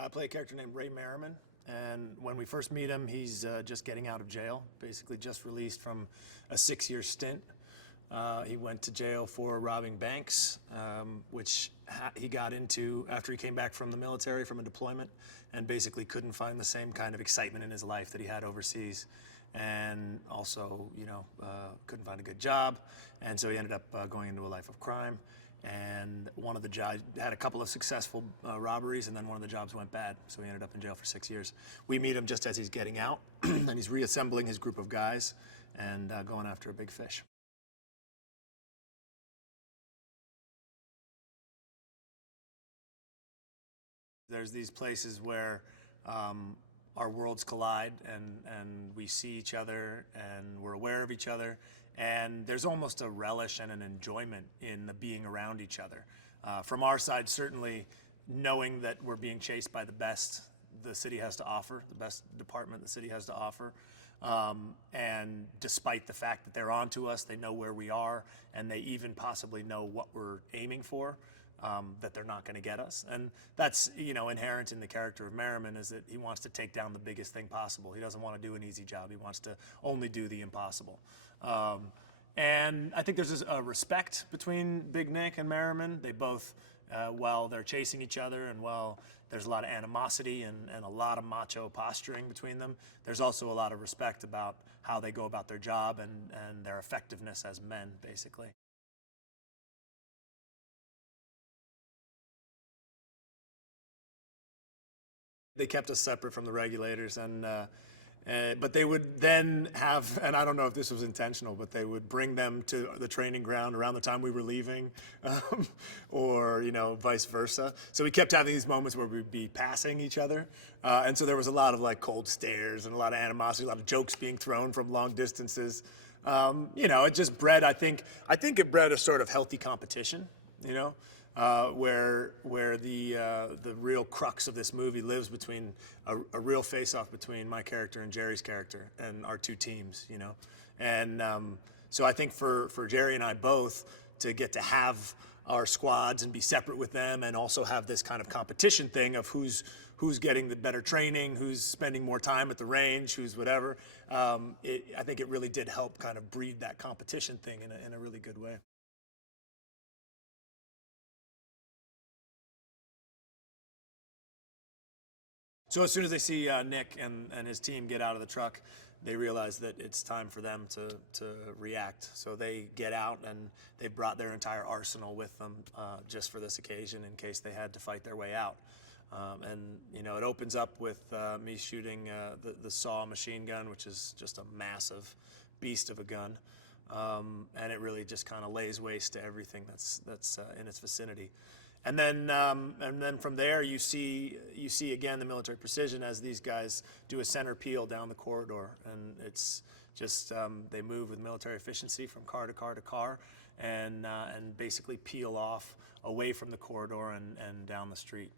I play a character named Merrimen, and when we first meet him, he's just getting out of jail, basically just released from a 6-year stint. He went to jail for robbing banks, which he got into after he came back from the military, from a deployment, and basically couldn't find the same kind of excitement in his life that he had overseas. And also, couldn't find a good job, and so he ended up going into a life of crime. And one of the jobs had a couple of successful robberies, and then one of the jobs went bad, so he ended up in jail for 6 years. We meet him just as he's getting out, and he's reassembling his group of guys and going after a big fish. There's these places where our worlds collide, and we see each other, and we're aware of each other, and there's almost a relish and an enjoyment in the being around each other. From our side, certainly knowing that we're being chased by the best the city has to offer, the best department the city has to offer, and despite the fact that they're onto us, they know where we are, and they even possibly know what we're aiming for. That they're not going to get us. And that's, inherent in the character of Merrimen, is that he wants to take down the biggest thing possible. He doesn't want to do an easy job. He wants to only do the impossible. And I think there's a respect between Big Nick and Merrimen. They both, while they're chasing each other and while there's a lot of animosity and a lot of macho posturing between them, there's also a lot of respect about how they go about their job and their effectiveness as men, basically. They kept us separate from the regulators, but they would then have, and I don't know if this was intentional, but they would bring them to the training ground around the time we were leaving, or vice versa. So we kept having these moments where we'd be passing each other, and so there was a lot of cold stares and a lot of animosity, a lot of jokes being thrown from long distances. It just bred, I think it bred a sort of healthy competition, where the real crux of this movie lives between a real face-off between my character and Jerry's character and our two teams, And so I think for Jerry and I both to get to have our squads and be separate with them, and also have this kind of competition thing of who's getting the better training, who's spending more time at the range, who's whatever, I think it really did help kind of breed that competition thing in a really good way. So as soon as they see Nick and his team get out of the truck, they realize that it's time for them to react. So they get out, and they brought their entire arsenal with them just for this occasion, in case they had to fight their way out. And it opens up with me shooting the SAW machine gun, which is just a massive beast of a gun, and it really just kind of lays waste to everything that's in its vicinity. And then from there, you see again the military precision as these guys do a center peel down the corridor, and it's just they move with military efficiency from car to car to car, and basically peel off away from the corridor and down the street.